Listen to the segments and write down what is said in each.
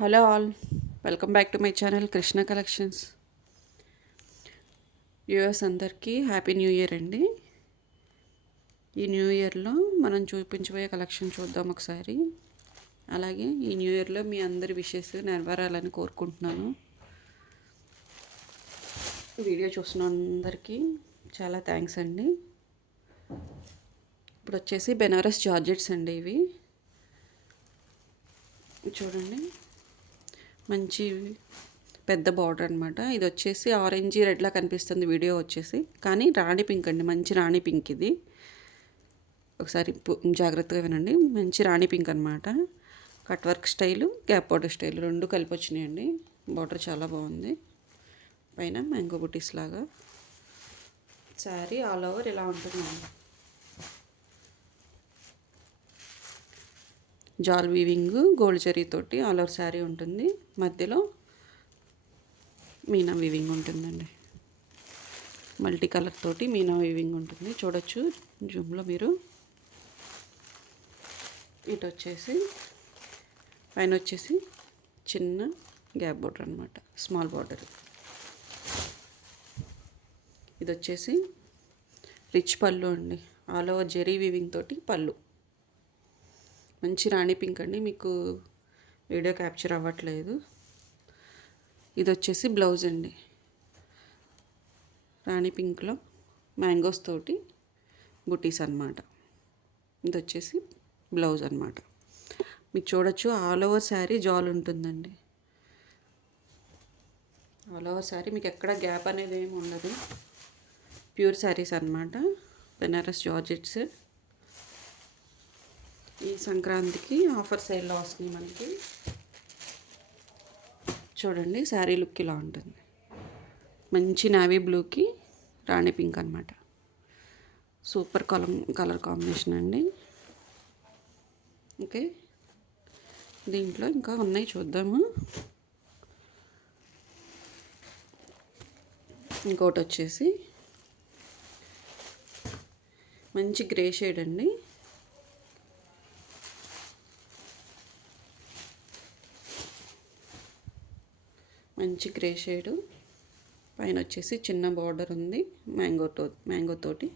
Hello all, welcome back to my channel Krishna collections. US అందరికీ happy new year అండి. ఈ new ఇయర్లో మనం చూపించబోయే కలెక్షన్ చూద్దాం ఒకసారి. అలాగే ఈ న్యూ ఇయర్లో మీ అందరి విషెస్ నెరవేరాలని కోరుకుంటున్నాను. వీడియో చూసిన అందరికీ చాలా థ్యాంక్స్ అండి. ఇప్పుడు వచ్చేసి బెనారస్ జార్జెట్స్ అండి. ఇవి చూడండి, మంచి పెద్ద బార్డర్ అనమాట. ఇది వచ్చేసి ఆరెంజ్ రెడ్లా కనిపిస్తుంది వీడియో వచ్చేసి, కానీ రాణి పింక్ అండి, మంచి రాణి పింక్. ఇది ఒకసారి జాగ్రత్తగా వినండి. మంచి రాణి పింక్ అనమాట. Cut work style, gap border style రెండు కలిపి వచ్చినాయండి. బార్డర్ చాలా బాగుంది. పైన మ్యాంగో బుటీస్ లాగా శారీ ఆల్ ఓవర్ ఇలా ఉంటుందండి. జాల్ వీవింగ్ గోల్డ్ జరీ తోటి ఆల్ ఓవర్ శారీ ఉంటుంది. మధ్యలో మీనా వీవింగ్ ఉంటుందండి. మల్టీ కలర్ తోటి మీనా వీవింగ్ ఉంటుంది. చూడొచ్చు జూమ్లో మీరు. ఇటు వచ్చేసి పైన వచ్చేసి చిన్న గ్యాప్ బార్డర్ అనమాట, స్మాల్ బార్డర్. ఇది వచ్చేసి రిచ్ పళ్ళు అండి, ఆల్ ఓవర్ జెరీ వీవింగ్ తోటి పళ్ళు. మంచి రాణి పింక్ అండి, మీకు వీడియో క్యాప్చర్ అవ్వట్లేదు. ఇది వచ్చేసి బ్లౌజ్ అండి, రాణి పింక్లో మ్యాంగోస్ తోటి బుటీస్ అనమాట. ఇది వచ్చేసి బ్లౌజ్ అనమాట. మీకు చూడొచ్చు ఆల్ ఓవర్ శారీ జాల్ ఉంటుందండి. ఆల్ ఓవర్ శారీ మీకు ఎక్కడ గ్యాప్ అనేది ఏమి ఉండదు. ప్యూర్ శారీస్ అనమాట, బెనారస్ జార్జెట్స్. ఈ సంక్రాంతికి ఆఫర్ సేల్లో వస్తున్నాయి మనకి. చూడండి శారీ లుక్ ఇలా ఉంటుంది. మంచి నావీ బ్లూకి రాణి పింక్ అనమాట. సూపర్ కలర్ కాంబినేషన్ అండి. ఓకే, దీంట్లో ఇంకా ఉన్నాయి చూద్దాము. ఇంకోటి వచ్చేసి మంచి గ్రే షేడ్ అండి. మంచి గ్రే షేడు, పైన వచ్చేసి చిన్న బార్డర్ ఉంది మ్యాంగో తోటి.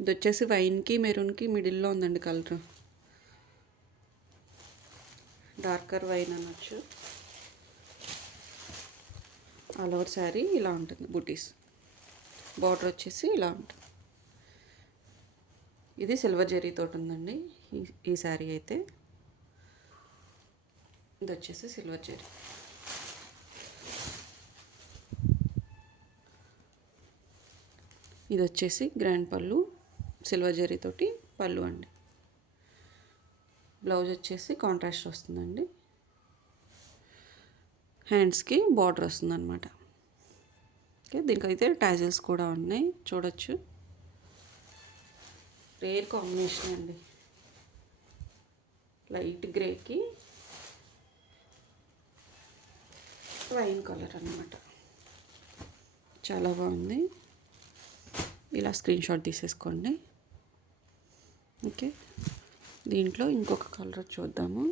ఇది వచ్చేసి వైన్కి మెరూన్కి మిడిల్లో ఉందండి కలర్. డార్కర్ వైన్ అనొచ్చు. ఆల్ ఓవర్ శారీ ఇలా ఉంటుంది. బుటీస్ బార్డర్ వచ్చేసి ఇలా ఉంటుంది. ఇది సిల్వర్ జరీ తోటి ఉందండి ఈ శారీ అయితే. ఇది వచ్చేసి సిల్వర్ జరీ. ఇది వచ్చేసి గ్రాండ్ పళ్ళు, సిల్వర్ జరీ తోటి పళ్ళు అండి. బ్లౌజ్ వచ్చేసి కాంట్రాస్ట్ వస్తుందండి. హ్యాండ్స్కి బార్డర్ వస్తుంది అనమాట. ఓకే, దీనికైతే టాజిల్స్ కూడా ఉన్నాయి చూడొచ్చు. రేర్ కాంబినేషన్ అండి, లైట్ గ్రేకి వైన్ కలర్ అనమాట. చాలా బాగుంది. ఇలా స్క్రీన్ షాట్ తీసేసుకోండి. ఓకే, దీంట్లో ఇంకొక కలర్ చూద్దాము.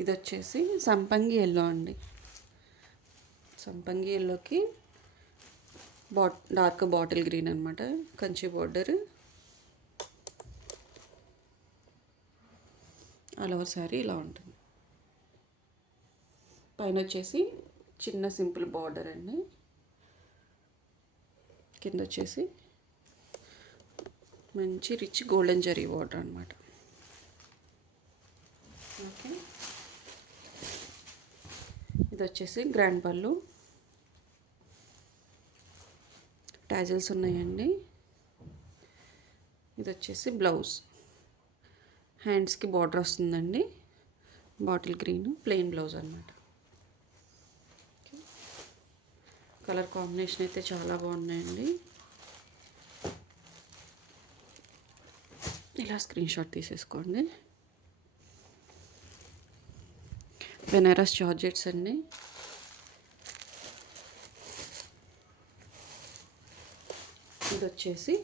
ఇది వచ్చేసి సంపంగి ఎల్లో అండి. సంపంగి ఎల్లోకి డార్క్ బాటిల్ గ్రీన్ అనమాట. Kanchi border, all over sari ఇలా ఉంటుంది. పైన వచ్చేసి చిన్న సింపుల్ బార్డర్ అండి. కింద వచ్చేసి మంచి రిచ్ గోల్డెన్ జరీ బార్డర్ అనమాట. ఓకే, ఇది వచ్చేసి గ్రాండ్ పళ్ళు, టాజిల్స్ ఉన్నాయండి. ఇది వచ్చేసి బ్లౌజ్, హ్యాండ్స్కి బార్డర్ వస్తుందండి. బాటిల్ గ్రీన్ ప్లెయిన్ బ్లౌజ్ అనమాట. కలర్ కాంబినేషన్ అయితే చాలా బాగున్నాయండి. ఇలా స్క్రీన్ షాట్ తీసేసుకోండి. బెనారస్ జార్జెట్స్ అండి. ఇది వచ్చేసి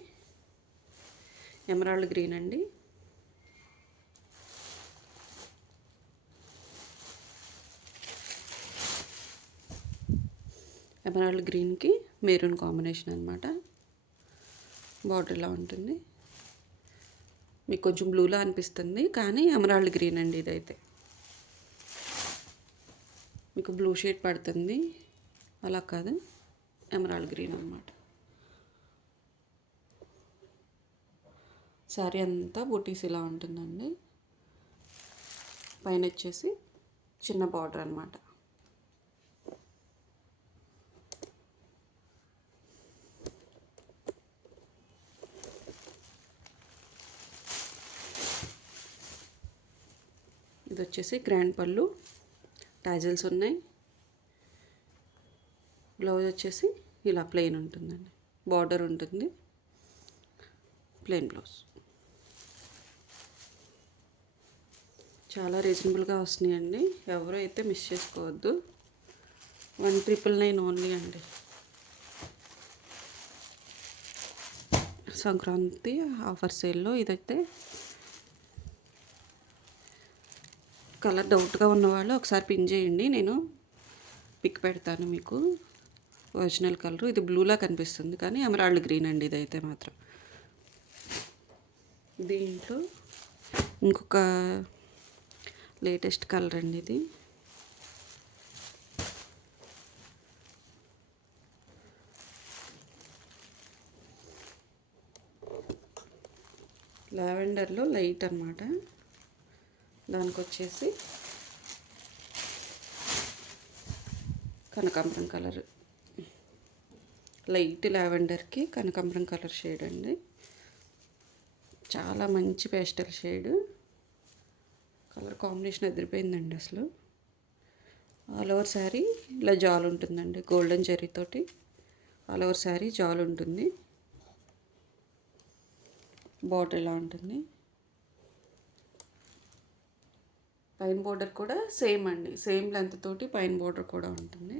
ఎమరాల్డ్ గ్రీన్ అండి. ఎమరాల్డ్ గ్రీన్కి మెరూన్ కాంబినేషన్ అనమాట. బార్డర్ ఇలా ఉంటుంది. మీకు కొంచెం బ్లూలా అనిపిస్తుంది కానీ ఎమరాల్డ్ గ్రీన్ అండి ఇదైతే. మీకు బ్లూ షేడ్ పడుతుంది, అలా కాదు, ఎమరాల్డ్ గ్రీన్ అనమాట. శారీ అంతా బూటీస్ ఇలా ఉంటుందండి. పైన వచ్చేసి చిన్న బార్డర్ అనమాట. ఇది వచ్చేసి గ్రాండ్ పళ్ళు, టాజిల్స్ ఉన్నాయి. బ్లౌజ్ వచ్చేసి ఇలా ప్లెయిన్ ఉంటుందండి, బార్డర్ ఉంటుంది, ప్లెయిన్ బ్లౌజ్. చాలా రీజనబుల్గా వస్తున్నాయండి, ఎవరు అయితే మిస్ చేసుకోవద్దు. 1999 ఓన్లీ అండి. సంక్రాంతి ఆఫర్ సేల్లో ఇదైతే. కలర్ డౌట్గా ఉన్నవాళ్ళు ఒకసారి పిన్ చేయండి, నేను పిక్ పెడతాను మీకు. ఒరిజినల్ కలర్ ఇది బ్లూలా కనిపిస్తుంది కానీ ఎమరాల్డ్ గ్రీన్ అండి ఇదైతే మాత్రం. దీంట్లో ఇంకొక లేటెస్ట్ కలర్ అండి ఇది. లావెండర్లో లైట్ అన్నమాట. దానికి వచ్చేసి కనకాంబరం కలర్, లైట్ లావెండర్కి కనకాంబరం కలర్ షేడ్ అండి. చాలా మంచి పేస్టల్ షేడ్. కలర్ కాంబినేషన్ ఎదిరిపోయిందండి అసలు. ఆల్ ఓవర్ శారీ ఇలా జాల్ ఉంటుందండి, గోల్డెన్ జెరీతోటి ఆల్ ఓవర్ శారీ జాల్ ఉంటుంది. బార్డర్ ఇలా ఉంటుంది. పైన బోర్డర్ కూడా సేమ్ అండి, సేమ్ లెంత్ తోటి పైన బోర్డర్ కూడా ఉంటుంది.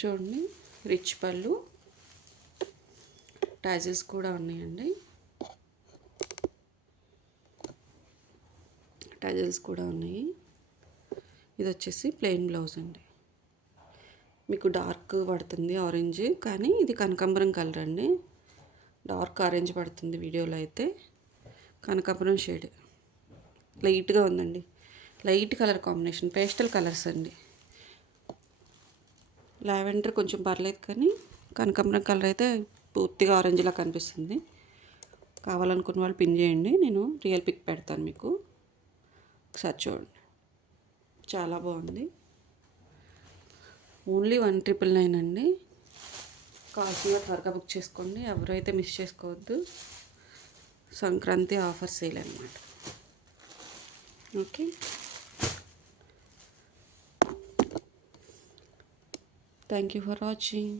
చూడండి, రిచ్ పళ్ళు, టాజిల్స్ కూడా ఉన్నాయండి. టాజిల్స్ కూడా ఉన్నాయి. ఇది వచ్చేసి ప్లెయిన్ బ్లౌజ్ అండి. మీకు డార్క్ పడుతుంది ఆరెంజ్, కానీ ఇది కనకాంబరం కలర్ అండి. డార్క్ ఆరెంజ్ పడుతుంది వీడియోలో అయితే. కనకాంబరం షేడ్ లైట్గా ఉందండి, light colour combination, pastel colours అండి. లావెండర్ కొంచెం పర్లేదు కానీ కనకాంబరం కలర్ అయితే పూర్తిగా ఆరెంజ్లా కనిపిస్తుంది. కావాలనుకున్న వాళ్ళు పిన్ చేయండి, నేను రియల్ పిక్ పెడతాను మీకు. ఒకసారి చూడండి, చాలా బాగుంది. ఓన్లీ 1999 అండి. కావాల్సిన త్వరగా బుక్ చేసుకోండి, ఎవరైతే మిస్ చేసుకోవద్దు. సంక్రాంతి ఆఫర్ సేల్ అన్నమాట. Okay, thank you for watching.